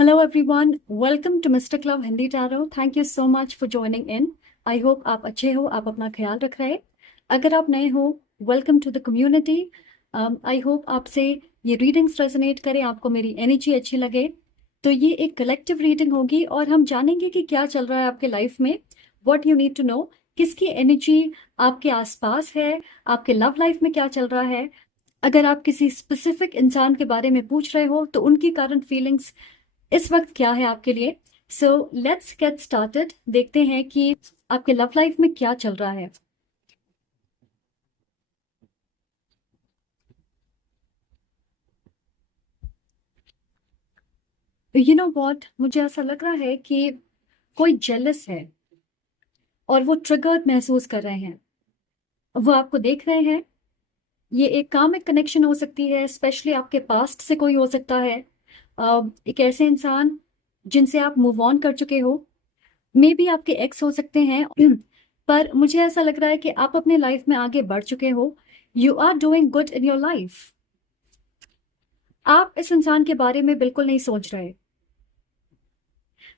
Hello everyone, welcome to Mr. Club Hindi Tarot. Thank you so much for joining in. I hope आप अच्छे हो, आप अपना ख्याल रख रहे हैं। अगर आप नए हो, welcome to the community. I hope आपसे ये रीडिंग्स रेजोनेट करें, आपको मेरी एनर्जी अच्छी लगे। तो ये एक कलेक्टिव रीडिंग होगी और हम जानेंगे कि क्या चल रहा है आपके लाइफ में, what you need to know, किसकी एनर्जी आपके आसपास है, आपके लव लाइफ में क्या चल रहा है। अगर आप किसी स्पेसिफिक इंसान के बारे में पूछ रहे हो तो उनकी करंट फीलिंग्स इस वक्त क्या है आपके लिए। So let's get started. देखते हैं कि आपके लव लाइफ में क्या चल रहा है। यू नो व्हाट, मुझे ऐसा लग रहा है कि कोई जेलस है और वो ट्रिगर्ड महसूस कर रहे हैं। वो आपको देख रहे हैं। ये एक कामिक कनेक्शन हो सकती है, स्पेशली आपके पास्ट से कोई हो सकता है। एक ऐसे इंसान जिनसे आप मूव ऑन कर चुके हो, मे बी आपके एक्स हो सकते हैं। पर मुझे ऐसा लग रहा है कि आप अपने लाइफ में आगे बढ़ चुके हो। You are doing good in your life. आप इस इंसान के बारे में बिल्कुल नहीं सोच रहे।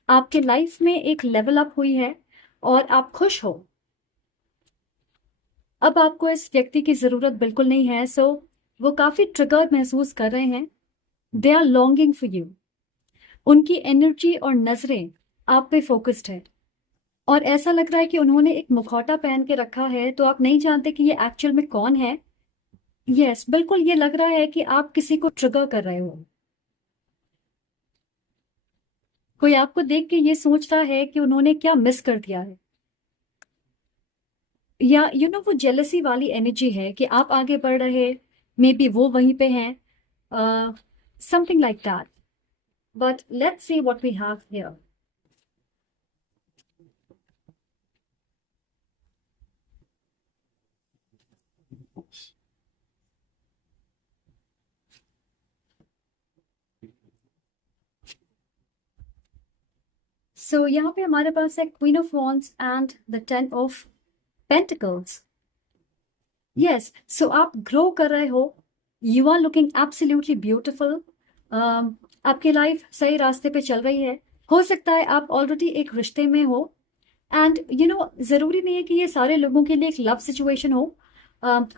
आपके लाइफ में एक लेवल अप हुई है और आप खुश हो। अब आपको इस व्यक्ति की जरूरत बिल्कुल नहीं है। सो वो काफी ट्रिगर महसूस कर रहे हैं। They are longing for you. उनकी एनर्जी और नजरें आप पे फोकस्ड है और ऐसा लग रहा है कि उन्होंने एक मुखौटा पहन के रखा है, तो आप नहीं जानते कि ये एक्चुअल में कौन है। यस, बिल्कुल ये लग रहा है कि आप किसी को ट्रिगर कर रहे हो। कोई आपको देख के ये सोच रहा है कि उन्होंने क्या मिस कर दिया है, या यू नो वो जेलसी वाली एनर्जी है कि आप आगे बढ़ रहे, मे बी वो वहीं पे हैं, something like that. But let's see what we have here. So यहाँ पे हमारे पास है queen of wands and the ten of pentacles. Yes, so आप ग्रो कर रहे हो। You are looking absolutely beautiful. आपकी लाइफ सही रास्ते पे चल रही है। हो सकता है आप ऑलरेडी एक रिश्ते में हो। एंड यू नो जरूरी नहीं है कि ये सारे लोगों के लिए एक लव सिचुएशन हो।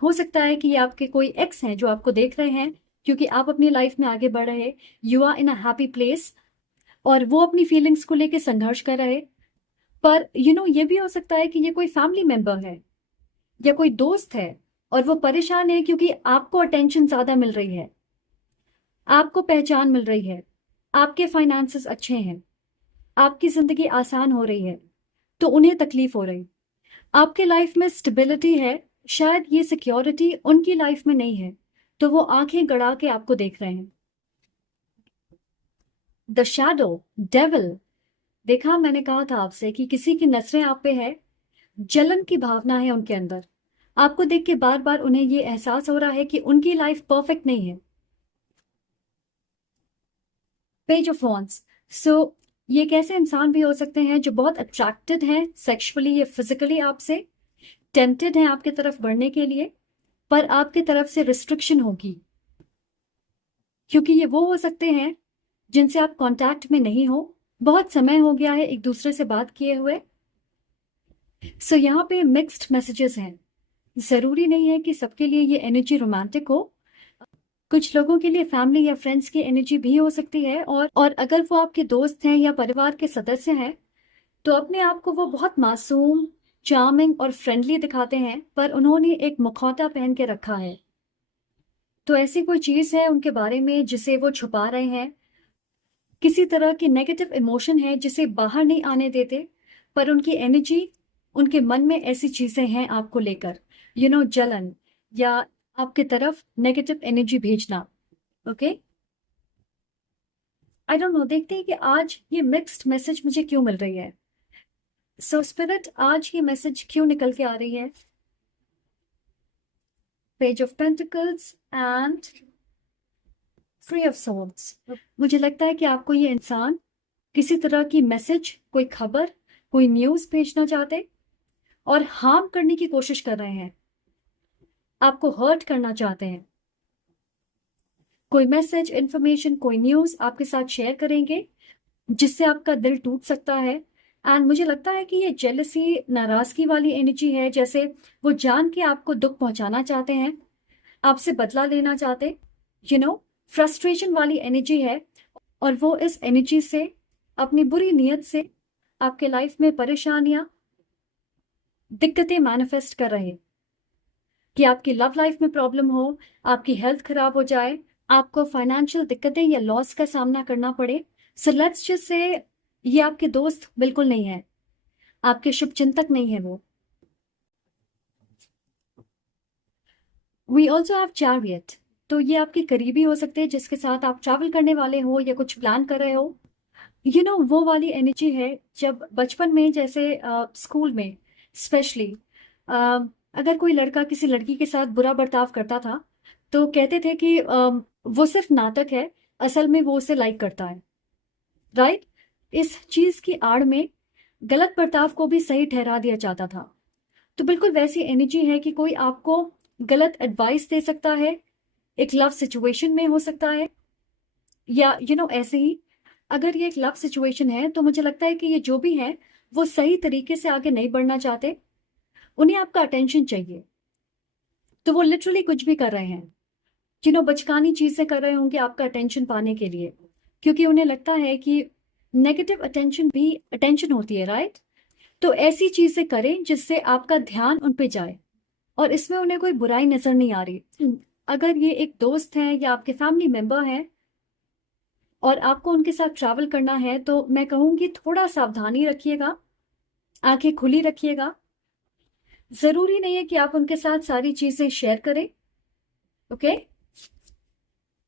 हो सकता है कि ये आपके कोई एक्स हैं जो आपको देख रहे हैं, क्योंकि आप अपनी लाइफ में आगे बढ़ रहे, you are in a happy place, और वो अपनी फीलिंग्स को लेके संघर्ष कर रहे। पर यू नो ये भी हो सकता है कि ये कोई फैमिली मेंबर है या कोई दोस्त है और वो परेशान है क्योंकि आपको अटेंशन ज्यादा मिल रही है, आपको पहचान मिल रही है, आपके फाइनेंसेस अच्छे हैं, आपकी जिंदगी आसान हो रही है, तो उन्हें तकलीफ हो रही। आपके लाइफ में स्टेबिलिटी है, शायद ये सिक्योरिटी उनकी लाइफ में नहीं है, तो वो आंखें गड़ा के आपको देख रहे हैं। The shadow, devil. देखा, मैंने कहा था आपसे कि किसी की नजरें आप पे है, जलन की भावना है उनके अंदर। आपको देख के बार बार उन्हें ये एहसास हो रहा है कि उनकी लाइफ परफेक्ट नहीं है। Page of wands. सो ये एक ऐसे इंसान भी हो सकते हैं जो बहुत अट्रैक्टेड हैं सेक्सुअली या फिजिकली आपसे, टेम्प्टेड हैं आपकी तरफ बढ़ने के लिए, पर आपकी तरफ से रिस्ट्रिक्शन होगी, क्योंकि ये वो हो सकते हैं जिनसे आप कांटेक्ट में नहीं हो, बहुत समय हो गया है एक दूसरे से बात किए हुए। सो यहाँ पे मिक्स्ड मैसेजेस हैं। जरूरी नहीं है कि सबके लिए ये एनर्जी रोमांटिक हो। कुछ लोगों के लिए फैमिली या फ्रेंड्स की एनर्जी भी हो सकती है, और अगर वो आपके दोस्त हैं या परिवार के सदस्य हैं तो अपने आप को वो बहुत मासूम, चार्मिंग और फ्रेंडली दिखाते हैं, पर उन्होंने एक मुखौटा पहन के रखा है। तो ऐसी कोई चीज है उनके बारे में जिसे वो छुपा रहे हैं। किसी तरह की नेगेटिव इमोशन है जिसे बाहर नहीं आने देते, पर उनकी एनर्जी, उनके मन में ऐसी चीजें हैं आपको लेकर, यू नो जलन, या आपकी तरफ नेगेटिव एनर्जी भेजना। ओके, आई डोंट नो, देखते हैं कि आज ये मिक्स्ड मैसेज मुझे क्यों मिल रही है। सो स्पिरिट, आज ये मैसेज क्यों निकल के आ रही है। Page of pentacles and three of swords. मुझे लगता है कि आपको ये इंसान किसी तरह की मैसेज, कोई खबर, कोई न्यूज भेजना चाहते और हार्म करने की कोशिश कर रहे हैं, आपको हर्ट करना चाहते हैं। कोई मैसेज, इंफॉर्मेशन, कोई न्यूज आपके साथ शेयर करेंगे जिससे आपका दिल टूट सकता है। एंड मुझे लगता है कि ये जेलसी, नाराजगी वाली एनर्जी है, जैसे वो जान के आपको दुख पहुंचाना चाहते हैं, आपसे बदला लेना चाहते, फ्रस्ट्रेशन वाली एनर्जी है। और वो इस एनर्जी से, अपनी बुरी नीयत से आपके लाइफ में परेशानियां, दिक्कतें मैनिफेस्ट कर रहे हैं कि आपकी लव लाइफ में प्रॉब्लम हो, आपकी हेल्थ खराब हो जाए, आपको फाइनेंशियल दिक्कतें या लॉस का सामना करना पड़े। सो लेट्स जस्ट से ये आपके दोस्त बिल्कुल नहीं है, आपके शुभचिंतक नहीं है वो। वी ऑल्सो हैव चैरियट, तो ये आपके करीबी हो सकते हैं जिसके साथ आप ट्रैवल करने वाले हो या कुछ प्लान कर रहे हो। वो वाली एनर्जी है जब बचपन में, जैसे स्कूल में स्पेशली, अगर कोई लड़का किसी लड़की के साथ बुरा बर्ताव करता था तो कहते थे कि वो सिर्फ नाटक है, असल में वो उसे लाइक करता है, राइट। इस चीज की आड़ में गलत बर्ताव को भी सही ठहरा दिया जाता था। तो बिल्कुल वैसी एनर्जी है कि कोई आपको गलत एडवाइस दे सकता है, एक लव सिचुएशन में हो सकता है, या ऐसे ही। अगर ये एक लव सिचुएशन है तो मुझे लगता है कि ये जो भी है वो सही तरीके से आगे नहीं बढ़ना चाहते, उन्हें आपका अटेंशन चाहिए। तो वो लिटरली कुछ भी कर रहे हैं, बचकानी चीजें कर रहे होंगे आपका अटेंशन पाने के लिए, क्योंकि उन्हें लगता है कि नेगेटिव अटेंशन भी अटेंशन होती है, राइट। तो ऐसी चीजें करें जिससे आपका ध्यान उन पे जाए, और इसमें उन्हें कोई बुराई नजर नहीं आ रही। अगर ये एक दोस्त है या आपके फैमिली मेंबर है और आपको उनके साथ ट्रैवल करना है, तो मैं कहूंगी थोड़ा सावधानी रखिएगा, आंखें खुली रखिएगा। जरूरी नहीं है कि आप उनके साथ सारी चीजें शेयर करें। Okay,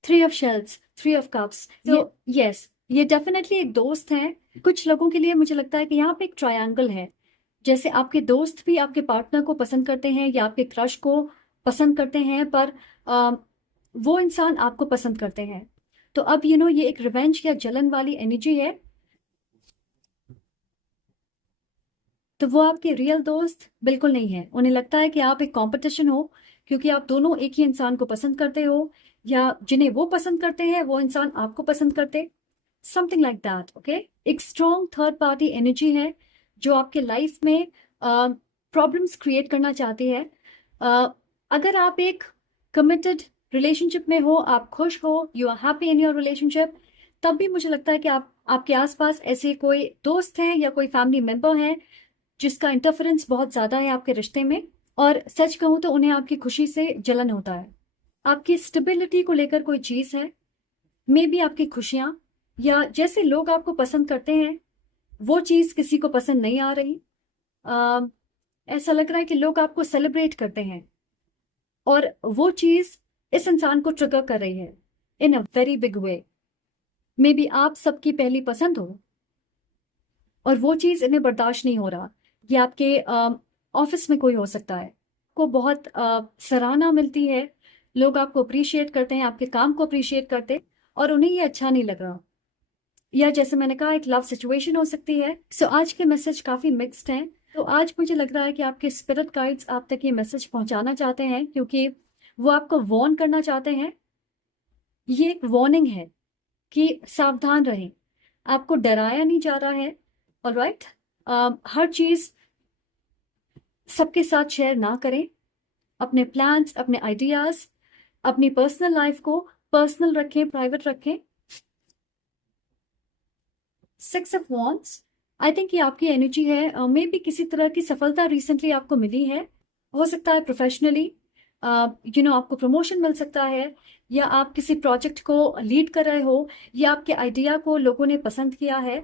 3 of Shells, 3 of Cups, तो यस, ये डेफिनेटली एक दोस्त है। कुछ लोगों के लिए मुझे लगता है कि यहाँ पे एक ट्रायंगल है, जैसे आपके दोस्त भी आपके पार्टनर को पसंद करते हैं या आपके क्रश को पसंद करते हैं, पर वो इंसान आपको पसंद करते हैं। तो अब ये एक रिवेंज या जलन वाली एनर्जी है। तो वो आपके रियल दोस्त बिल्कुल नहीं है। उन्हें लगता है कि आप एक कंपटीशन हो, क्योंकि आप दोनों एक ही इंसान को पसंद करते हो, या जिन्हें वो पसंद करते हैं वो इंसान आपको पसंद करते, समथिंग लाइक दैट। ओके, एक स्ट्रॉन्ग थर्ड पार्टी एनर्जी है जो आपके लाइफ में प्रॉब्लम्स क्रिएट करना चाहती है। अगर आप एक कमिटेड रिलेशनशिप में हो, आप खुश हो, you are happy in your relationship, तब भी मुझे लगता है कि आपके आसपास ऐसे कोई दोस्त हैं या कोई फैमिली मेंबर हैं जिसका इंटरफेरेंस बहुत ज्यादा है आपके रिश्ते में। और सच कहूं तो उन्हें आपकी खुशी से जलन होता है। आपकी स्टेबिलिटी को लेकर कोई चीज है, मे बी आपकी खुशियां, या जैसे लोग आपको पसंद करते हैं वो चीज किसी को पसंद नहीं आ रही। ऐसा लग रहा है कि लोग आपको सेलिब्रेट करते हैं और वो चीज इस इंसान को ट्रिगर कर रही है in a very big way. Maybe आप सबकी पहली पसंद हो और वो चीज इन्हें बर्दाश्त नहीं हो रहा। ये आपके ऑफिस में कोई हो सकता है, को बहुत सराहना मिलती है, लोग आपको अप्रिशिएट करते हैं, आपके काम को अप्रिशिएट करते, और उन्हें ये अच्छा नहीं लग रहा। या जैसे मैंने कहा, एक लव सिचुएशन हो सकती है। सो आज के मैसेज काफी मिक्स्ड हैं। तो आज मुझे लग रहा है कि आपके स्पिरिट गाइड्स आप तक ये मैसेज पहुंचाना चाहते हैं, क्योंकि वो आपको वार्न करना चाहते हैं। ये एक वार्निंग है कि सावधान रहें, आपको डराया नहीं जा रहा है। ऑलराइट, हर चीज सबके साथ शेयर ना करें। अपने प्लान्स, अपने आइडियाज, अपनी पर्सनल लाइफ को पर्सनल रखें, प्राइवेट रखें। 6 of Wands, आई थिंक ये आपकी एनर्जी है। मे बी किसी तरह की सफलता रिसेंटली आपको मिली है, हो सकता है प्रोफेशनली, आपको प्रमोशन मिल सकता है, या आप किसी प्रोजेक्ट को लीड कर रहे हो, या आपके आइडिया को लोगों ने पसंद किया है।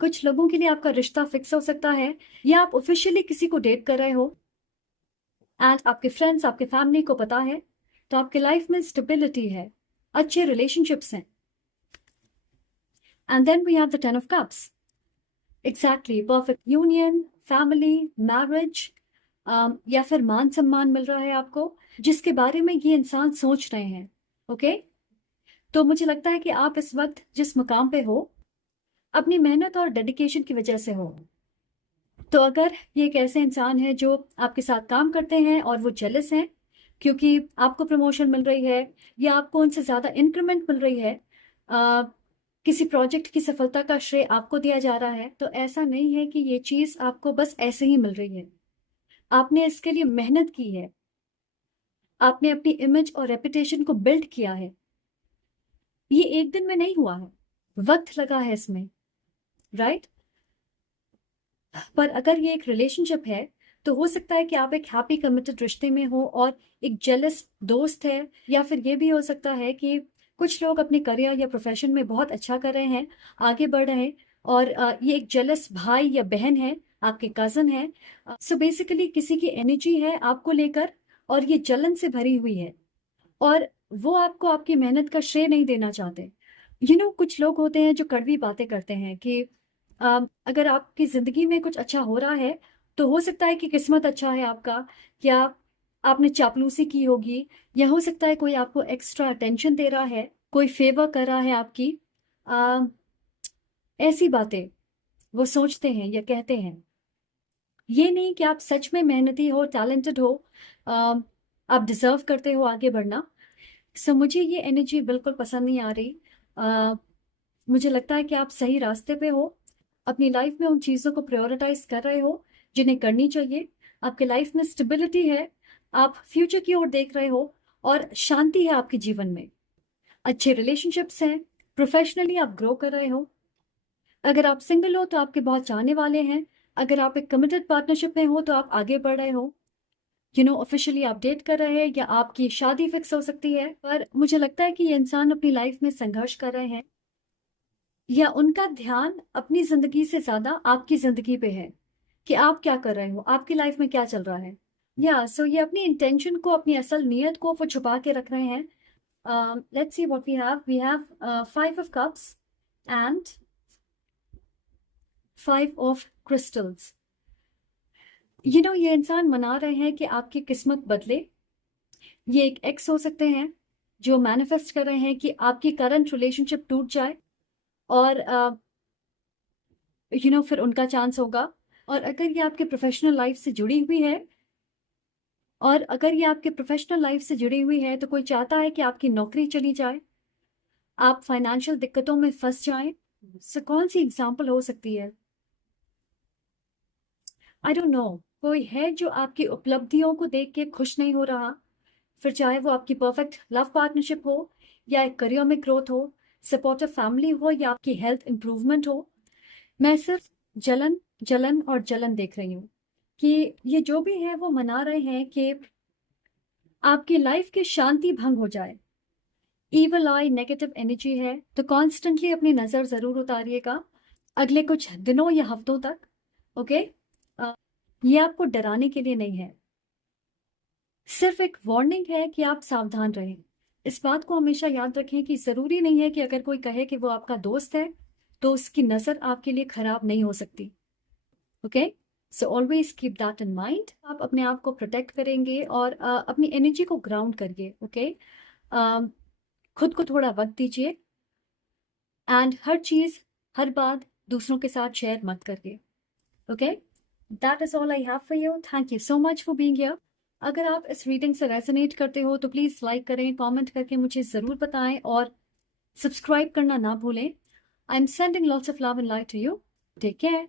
कुछ लोगों के लिए आपका रिश्ता फिक्स हो सकता है, या आप ऑफिशियली किसी को डेट कर रहे हो एंड आपके फ्रेंड्स, आपके फैमिली को पता है। तो आपके लाइफ में स्टेबिलिटी है, अच्छे रिलेशनशिप्स हैं। And then we have the 10 of Cups, exactly perfect union, family, marriage, या फिर मान सम्मान मिल रहा है आपको, जिसके बारे में ये इंसान सोच रहे हैं। ओके, तो मुझे लगता है कि आप इस वक्त जिस मुकाम पे हो, अपनी मेहनत और डेडिकेशन की वजह से हो। तो अगर ये एक ऐसे इंसान है जो आपके साथ काम करते हैं और वो जेलस हैं क्योंकि आपको प्रमोशन मिल रही है या आपको उनसे ज्यादा इंक्रीमेंट मिल रही है, किसी प्रोजेक्ट की सफलता का श्रेय आपको दिया जा रहा है, तो ऐसा नहीं है कि ये चीज आपको बस ऐसे ही मिल रही है। आपने इसके लिए मेहनत की है, आपने अपनी इमेज और रेपुटेशन को बिल्ड किया है। ये एक दिन में नहीं हुआ है, वक्त लगा है इसमें, राइट? पर अगर ये एक रिलेशनशिप है, तो हो सकता है कि आप एक हैप्पी कमिटेड रिश्ते में हो और एक जेलस दोस्त है, या फिर ये भी हो सकता है कि कुछ लोग अपने करियर या प्रोफेशन में बहुत अच्छा कर रहे हैं, आगे बढ़ रहे हैं, और ये एक जेलस भाई या बहन है, आपके कजन है। सो बेसिकली किसी की एनर्जी है आपको लेकर, और ये जलन से भरी हुई है, और वो आपको आपकी मेहनत का श्रेय नहीं देना चाहते। कुछ लोग होते हैं जो कड़वी बातें करते हैं कि अगर आपकी जिंदगी में कुछ अच्छा हो रहा है, तो हो सकता है कि किस्मत अच्छा है आपका, या आपने चापलूसी की होगी, या हो सकता है कोई आपको एक्स्ट्रा अटेंशन दे रहा है, कोई फेवर कर रहा है आपकी। आ, ऐसी बातें वो सोचते हैं या कहते हैं। ये नहीं कि आप सच में मेहनती हो, टैलेंटेड हो, आ, आप डिजर्व करते हो आगे बढ़ना। सो मुझे ये एनर्जी बिल्कुल पसंद नहीं आ रही। आ, मुझे लगता है कि आप सही रास्ते पे हो, अपनी लाइफ में उन चीज़ों को प्रायोरिटाइज कर रहे हो जिन्हें करनी चाहिए। आपके लाइफ में स्टेबिलिटी है, आप फ्यूचर की ओर देख रहे हो, और शांति है आपके जीवन में। अच्छे रिलेशनशिप्स हैं, प्रोफेशनली आप ग्रो कर रहे हो। अगर आप सिंगल हो तो आपके बहुत चाहने वाले हैं। अगर आप एक कमिटेड पार्टनरशिप में हो तो आप आगे बढ़ रहे हो, ऑफिशियली आप डेट कर रहे हैं, या आपकी शादी फिक्स हो सकती है। पर मुझे लगता है कि ये इंसान अपनी लाइफ में संघर्ष कर रहे हैं, या उनका ध्यान अपनी जिंदगी से ज्यादा आपकी जिंदगी पे है कि आप क्या कर रहे हो, आपकी लाइफ में क्या चल रहा है। सो ये अपनी इंटेंशन को, अपनी असल नीयत को वो छुपा के रख रहे हैं। Let's see what we have 5 of cups and 5 of crystals। ये इंसान मना रहे हैं कि आपकी किस्मत बदले। ये एक एक्स हो सकते हैं जो मैनिफेस्ट कर रहे हैं कि आपकी करंट रिलेशनशिप टूट जाए, और फिर उनका चांस होगा। और अगर ये आपके प्रोफेशनल लाइफ से जुड़ी हुई है, तो कोई चाहता है कि आपकी नौकरी चली जाए, आप फाइनेंशियल दिक्कतों में फंस जाएं। सो कौन सी एग्जाम्पल हो सकती है? I don't know. कोई है जो आपकी उपलब्धियों को देख के खुश नहीं हो रहा, फिर चाहे वो आपकी परफेक्ट लव पार्टनरशिप हो, या एक करियर में ग्रोथ हो, सपोर्टिव फैमिली हो, या आपकी हेल्थ इंप्रूवमेंट हो। मैं सिर्फ जलन, जलन और जलन देख रही हूँ कि ये जो भी है वो मना रहे हैं कि आपकी लाइफ की शांति भंग हो जाए। ईवल आई नेगेटिव एनर्जी है, तो कॉन्स्टेंटली अपनी नजर जरूर उतारिएगा अगले कुछ दिनों या हफ्तों तक। ओके? ये आपको डराने के लिए नहीं है, सिर्फ एक वार्निंग है कि आप सावधान रहें। इस बात को हमेशा याद रखें कि जरूरी नहीं है कि अगर कोई कहे कि वो आपका दोस्त है, तो उसकी नजर आपके लिए खराब नहीं हो सकती। Okay? So always keep that in mind. आप अपने आप को प्रोटेक्ट करेंगे, और अपनी एनर्जी को ग्राउंड करिए। ओके? खुद को थोड़ा वक्त दीजिए, एंड हर चीज, हर बात दूसरों के साथ शेयर मत करिए। Okay? That is all I have for you. Thank you so much for being here. अगर आप इस रीडिंग से रेजोनेट करते हो तो प्लीज लाइक करें, कमेंट करके मुझे जरूर बताएं, और सब्सक्राइब करना ना भूलें। I am sending lots of love and light to you. Take care.